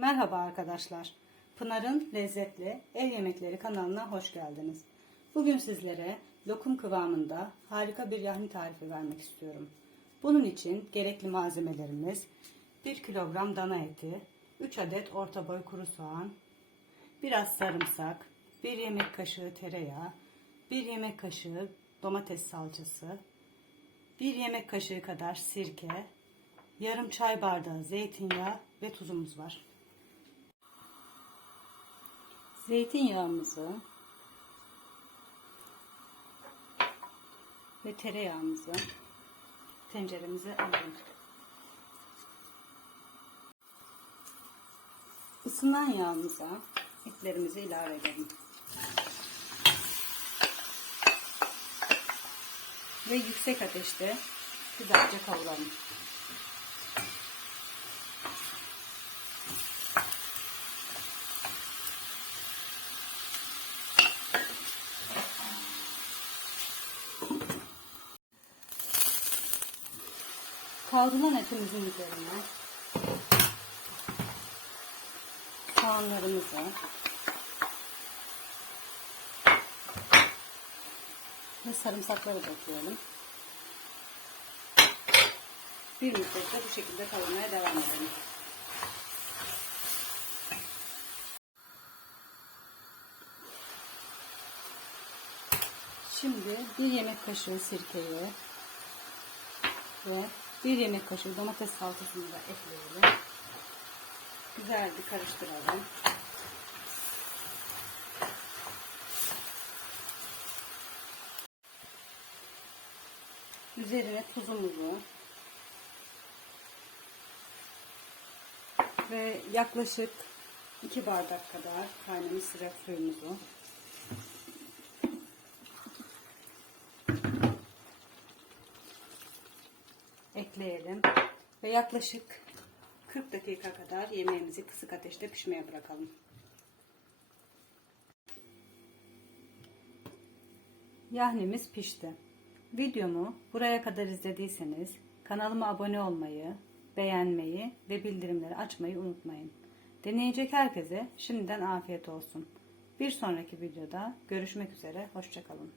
Merhaba arkadaşlar. Pınar'ın lezzetli ev yemekleri kanalına hoş geldiniz. Bugün sizlere lokum kıvamında harika bir yahni tarifi vermek istiyorum. Bunun için gerekli malzemelerimiz 1 kilogram dana eti, 3 adet orta boy kuru soğan, biraz sarımsak, 1 yemek kaşığı tereyağı, 1 yemek kaşığı domates salçası, 1 yemek kaşığı kadar sirke, yarım çay bardağı zeytinyağı ve tuzumuz var. Zeytinyağımızı ve tereyağımızı tenceremize alalım. Isınan yağımıza etlerimizi ilave edelim. Ve yüksek ateşte güzelce kavuralım. Kavrulan etimizin üzerine soğanlarımızı ve sarımsakları ekleyelim. Bir müddet de bu şekilde kavurmaya devam edelim. Şimdi bir yemek kaşığı sirkeyi ve bir yemek kaşığı domates salçasını da ekleyelim. Güzel bir karıştıralım. Üzerine tuzumuzu ve yaklaşık 2 bardak kadar kaynamış sıcak suyumuzu ekleyelim ve yaklaşık 40 dakika kadar yemeğimizi kısık ateşte pişmeye bırakalım. Yahnimiz pişti. Videomu buraya kadar izlediyseniz kanalıma abone olmayı, beğenmeyi ve bildirimleri açmayı unutmayın. Deneyecek herkese şimdiden afiyet olsun. Bir sonraki videoda görüşmek üzere, hoşçakalın.